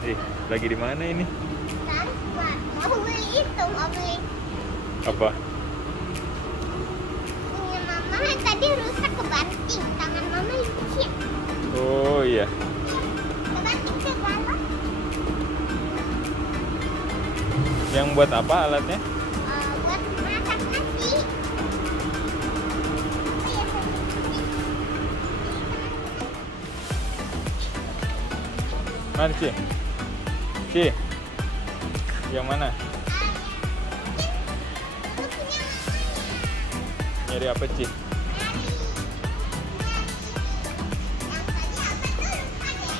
Lagi di mana ini? Mau beli itu, mau beli Apa? punya mama. Tadi rusak kebanting, tangan mama licin. Oh iya. Kebanting ke bawah. Yang buat apa alatnya? Buat masak nasi. Oh iya, Mana Ci? Ci? Yang mana? itu punya Nyari apa Ci? yang tadi apa tuh lupa deh.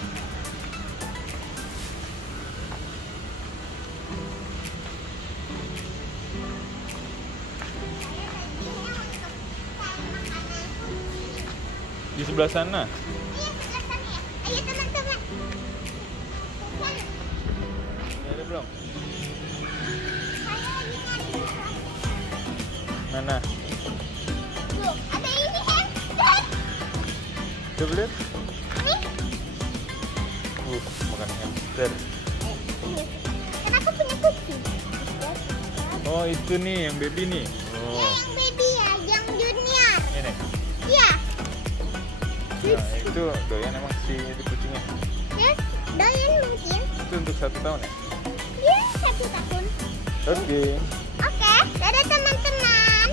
Di sebelah sana. Ayo teman-teman. Nyari belum? Saya lagi nyari. Mana? Tuh, ada ini hamster. Coba lihat. Ini. Makan hamster. Ini. Kan aku punya kucing. Oh itu nih yang baby nih. Oh Yang baby ya, yang junior. ini. Iya. Nah itu doyan emang si itu kucingnya. Terus doyan mungkin. Itu untuk 1 tahun ya? Iya, 1 tahun. Oke. Oke, dadah teman-teman.